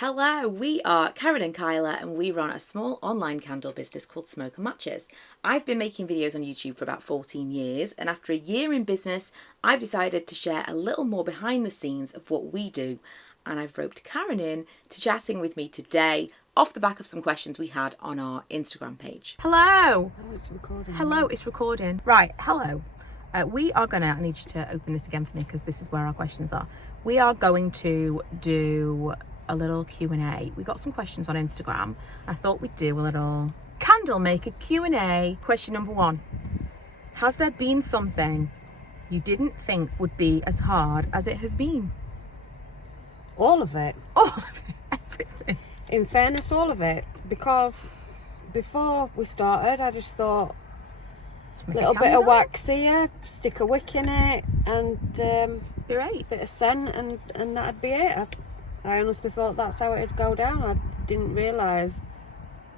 Hello, we are Karen and Kyla and we run a small online candle business called Smoke and Matches. I've been making videos on YouTube for about 14 years and after a year in business, I've decided to share a little more behind the scenes of what we do. And I've roped Karen in to chatting with me today off the back of some questions we had on our Instagram page. Hello! Oh, it's recording. Hello, it's recording. Right, hello. I need you to open this again for me because this is where our questions are. We are going to do a little Q&A. We got some questions on Instagram. I thought we'd do a little candle maker Q&A. Question number 1. Has there been something you didn't think would be as hard as it has been? All of it. All of it, everything. In fairness, all of it. Because before we started, I just thought, a little bit of wax here, stick a wick in it, and Great. bit of scent, and that'd be it. I honestly thought that's how it'd go down. I didn't realise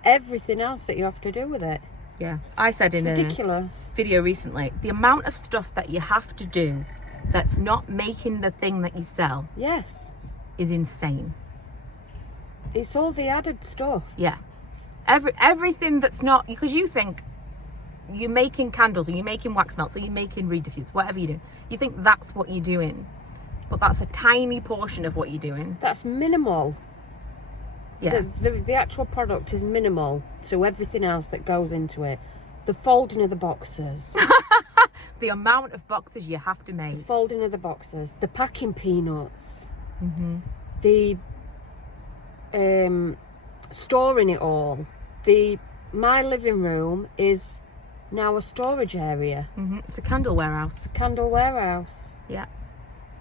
everything else that you have to do with it. Yeah, I said in Ridiculous. a video recently, the amount of stuff that you have to do that's not making the thing that you sell Yes. is insane. It's all the added stuff. Yeah. Everything that's not, because you think you're making candles or you're making wax melts or you're making reed diffuse, whatever you do, you think that's what you're doing. But that's a tiny portion of what you're doing. That's minimal. Yeah. The actual product is minimal to everything else that goes into it. The folding of the boxes. The amount of boxes you have to make. The folding of the boxes. The packing peanuts. Mm-hmm. The storing it all. My living room is now a storage area. Mm-hmm. It's a candle warehouse. Candle warehouse. Yeah.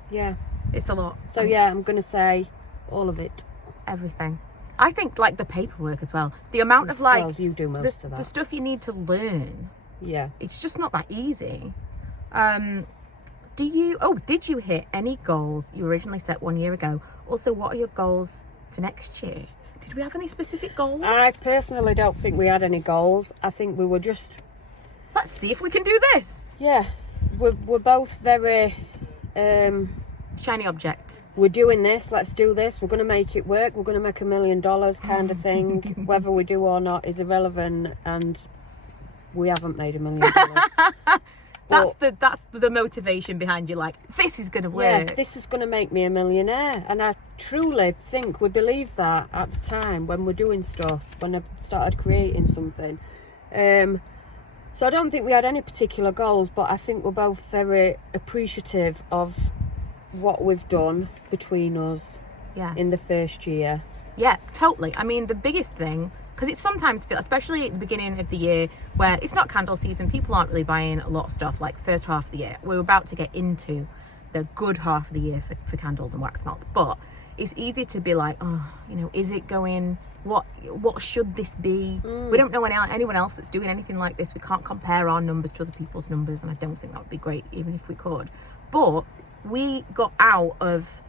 Yeah. It's a lot. So yeah, I'm going to say all of it. Everything. I think like the paperwork as well. The amount of like... Well, you do most of that. The stuff you need to learn. Yeah. It's just not that easy. Did you hit any goals you originally set 1 year ago? Also, what are your goals for next year? Did we have any specific goals? I personally don't think we had any goals. I think we were just... Let's see if we can do this. Yeah. We're both very... Shiny object. We're doing this, let's do this, we're going to make it work, we're going to make $1 million kind of thing. Whether we do or not is irrelevant, and we haven't made $1 million. That's the motivation behind you, like, this is going to work. Yeah, this is going to make me a millionaire. And I truly think we believe that at the time when we're doing stuff, when I've started creating something. So I don't think we had any particular goals, but I think we're both very appreciative of what we've done between us in the first year. Yeah, totally. I mean, the biggest thing, because it sometimes feels, especially at the beginning of the year where it's not candle season, people aren't really buying a lot of stuff like first half of the year. We're about to get into the good half of the year for candles and wax melts, but it's easy to be like, oh, is it going, what should this be? We don't know anyone else that's doing anything like this. We can't compare our numbers to other people's numbers, and I don't think that would be great even if we could. But we got out of,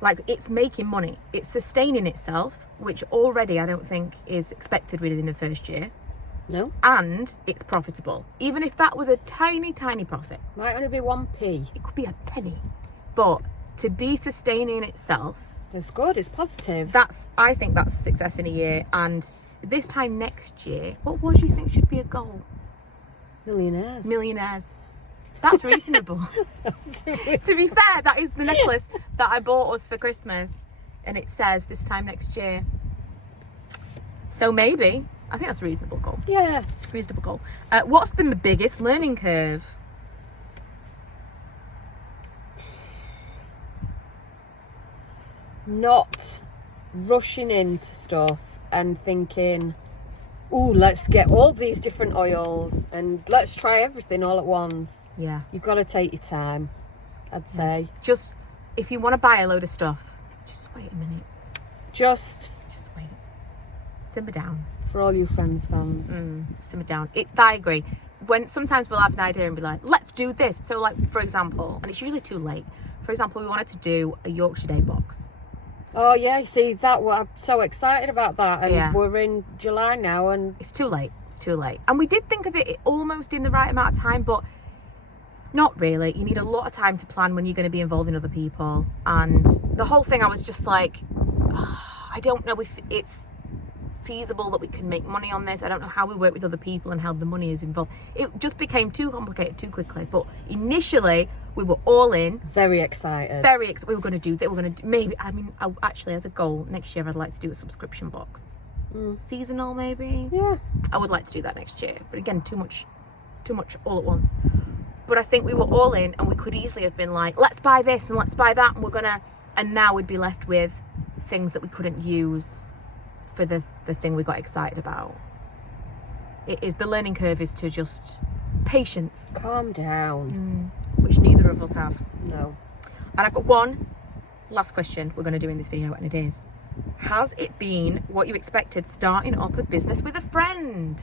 like, it's making money, it's sustaining itself, which already I don't think is expected within the first year. No. And it's profitable. Even if that was a tiny profit. Might only be 1p. It could be a penny. But to be sustaining itself, it's good, it's positive. I think that's a success in a year. And this time next year, what do you think should be a goal? Millionaires. That's reasonable. To be fair, that is the necklace that I bought us for Christmas, and it says this time next year. So maybe, I think that's a reasonable goal. Yeah. Reasonable goal. What's been the biggest learning curve? Not rushing into stuff and thinking, ooh, let's get all these different oils and let's try everything all at once. Yeah. You've got to take your time, I'd say. Yes. Just, if you want to buy a load of stuff, just wait a minute. Just wait. Simmer down. For all you fans. Simmer down. I agree. Sometimes we'll have an idea and be like, let's do this. So like, for example, and it's usually too late. For example, we wanted to do a Yorkshire Day box. Oh yeah, see I'm so excited about that, and we're in July now, and it's too late. And we did think of it almost in the right amount of time, but Not really. You need a lot of time to plan when you're going to be involving other people. And the whole thing, I was just like, I don't know if it's feasible that we can make money on this. I don't know how we work with other people and how the money is involved. It just became too complicated too quickly. But initially, we were all in. Very excited. We were going to do that. We were going to maybe. I mean, actually, as a goal next year, I'd like to do a subscription box, seasonal maybe. Yeah. I would like to do that next year. But again, too much all at once. But I think we were all in, and we could easily have been like, let's buy this and let's buy that, and and now we'd be left with things that we couldn't use for the thing we got excited about. The learning curve is to just patience. Calm down. Which neither of us have. No. And I've got one last question we're going to do in this video, and it is, has it been what you expected starting up a business with a friend?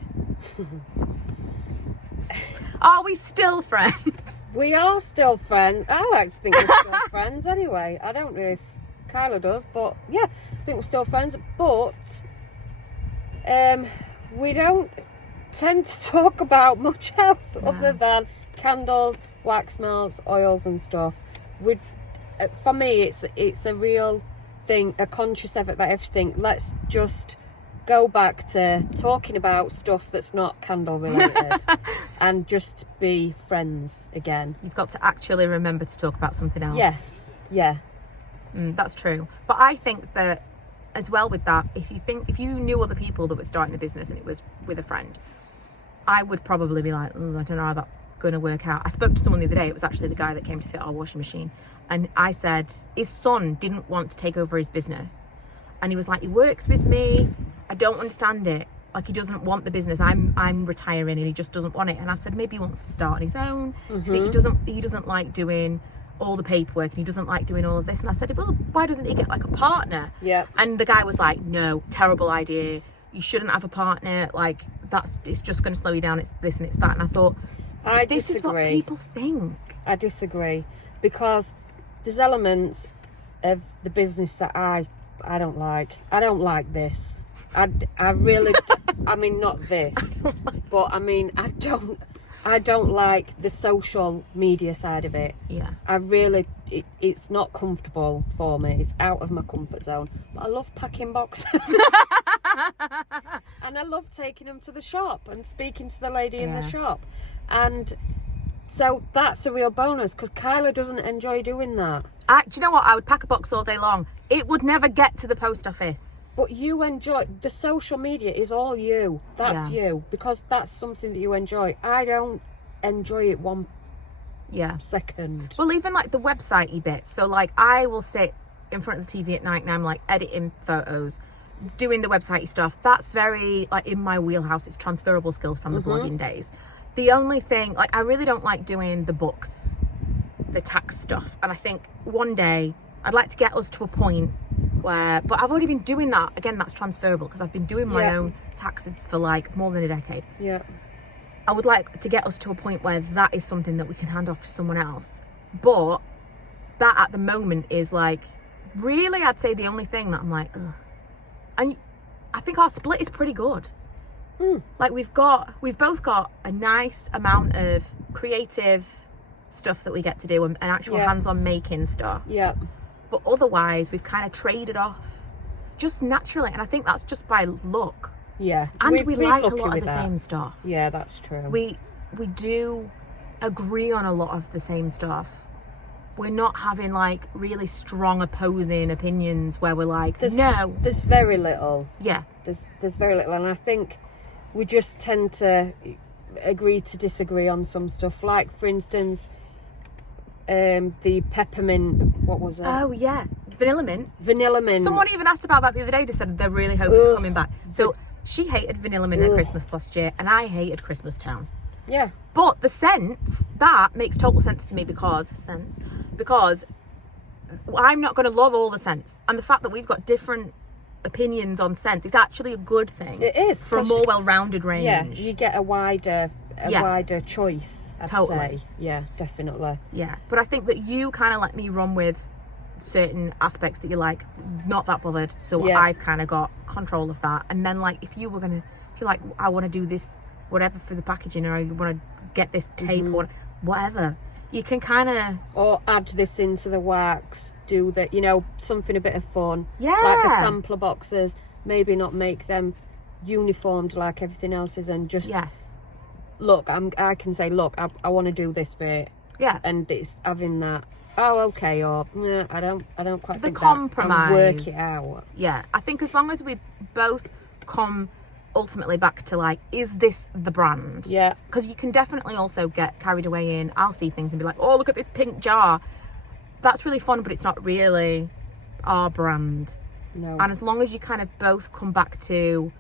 Are we still friends? We are still friends. I like to think we're still friends anyway. I don't know if Kyla does, but yeah, I think we're still friends. But we don't tend to talk about much else other than candles, wax melts, oils and stuff. For me, it's a real thing, a conscious effort that everything. Let's just go back to talking about stuff that's not candle related and just be friends again. You've got to actually remember to talk about something else. Yes. Yeah. That's true. But I think that as well with that, if you knew other people that were starting a business and it was with a friend, I would probably be like, I don't know how that's going to work out. I spoke to someone the other day. It was actually the guy that came to fit our washing machine. And I said his son didn't want to take over his business. And he was like, he works with me. I don't understand it. Like, he doesn't want the business. I'm retiring and he just doesn't want it. And I said, maybe he wants to start on his own. He doesn't like doing all the paperwork and he doesn't like doing all of this. And I said, well, why doesn't he get like a partner? Yeah. And the guy was like, no, terrible idea. You shouldn't have a partner. Like, it's just going to slow you down. It's this and it's that. And I thought, this is what people think. I disagree, because there's elements of the business that I don't like. I don't like this. I really, I mean, not this, but I mean, I don't like the social media side of it. Yeah. It's not comfortable for me. It's out of my comfort zone. But I love packing boxes. And I love taking them to the shop and speaking to the lady in the shop. And so that's a real bonus, because Kyla doesn't enjoy doing that. Do you know what? I would pack a box all day long. It would never get to the post office. But you enjoy the social media. Is all you. That's you, because that's something that you enjoy. I don't enjoy it one second. Well, even like the website-y bits. So like, I will sit in front of the TV at night and I'm like editing photos, doing the website-y stuff. That's very like in my wheelhouse. It's transferable skills from the blogging days. The only thing, like, I really don't like doing the books, the tax stuff. And I think one day I'd like to get us to a point where, but I've already been doing that. Again, that's transferable, because I've been doing my own taxes for like more than a decade. Yeah. I would like to get us to a point where that is something that we can hand off to someone else. But that at the moment is like, really, I'd say the only thing that I'm like, ugh. And I think our split is pretty good. Like, we've both got a nice amount of creative stuff that we get to do and actual hands-on making stuff. Yeah. But otherwise, we've kind of traded off just naturally. And I think that's just by luck. Yeah. And we like a lot of the same stuff. Yeah, that's true. We do agree on a lot of the same stuff. We're not having like really strong opposing opinions where we're like, no. There's very little. Yeah. There's very little. And I think we just tend to agree to disagree on some stuff. Like, for instance, the peppermint, what was it? Oh, yeah. Vanilla mint. Someone even asked about that the other day. They said they really hope it's coming back. So she hated vanilla mint at Christmas last year, and I hated Christmas Town. Yeah. But the scents, that makes total sense to me because I'm not going to love all the scents. And the fact that we've got different opinions on scents is actually a good thing. It is. For a more well-rounded range. Yeah, you get a wider choice, I'd say. Yeah, definitely. Yeah, but I think that you kind of let me run with certain aspects that you're like, not that bothered. So I've kind of got control of that. And then like, if you're like, I want to do this, whatever for the packaging, or you want to get this tape or whatever, you can kind of... Or add this into the wax, do the, something a bit of fun. Yeah. Like the sampler boxes, maybe not make them uniformed like everything else is, and just... Yes. Look, I can say, look, I want to do this for it. Yeah. And it's having that, oh, okay, or I don't quite The think compromise. that, and work it out. Yeah. I think as long as we both come ultimately back to like, is this the brand? Yeah. Because you can definitely also get carried away in, I'll see things and be like, oh, look at this pink jar. That's really fun, but it's not really our brand. No. And as long as you kind of both come back to,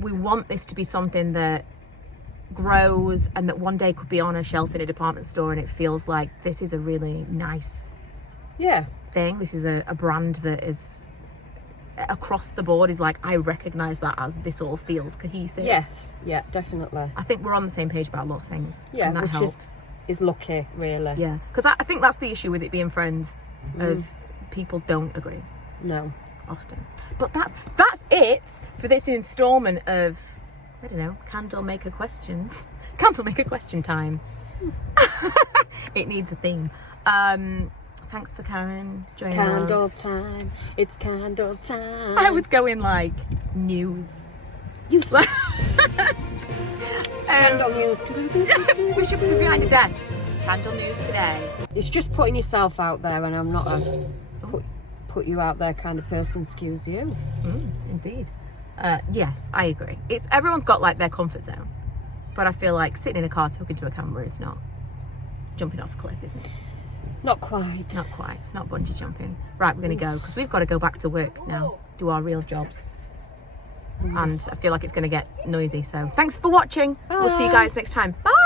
we want this to be something that grows and that one day could be on a shelf in a department store and it feels like this is a really nice thing. This is a brand that is across the board is like, I recognise that as this all feels cohesive. Yes, yeah, definitely. I think we're on the same page about a lot of things. Yeah, and that which helps. is lucky, really. Yeah, because I think that's the issue with it being friends, of people don't agree. No. Often. But that's it for this instalment of, I don't know, Candle Maker questions. Candle Maker question time. It needs a theme. Thanks for Karen joining Candle us. time. It's candle time. I was going like news. Candle news. We should be behind a desk. Candle news today. It's just putting yourself out there, and I'm not a put you out there kind of person. Excuse you. Indeed. Yes, I agree. It's everyone's got like their comfort zone, but I feel like sitting in a car talking to a camera is not jumping off a cliff, isn't it? Not quite. Not quite. It's not bungee jumping. Right, we're going to go because we've got to go back to work now, do our real jobs. And I feel like it's going to get noisy. So thanks for watching. We'll see you guys next time. Bye.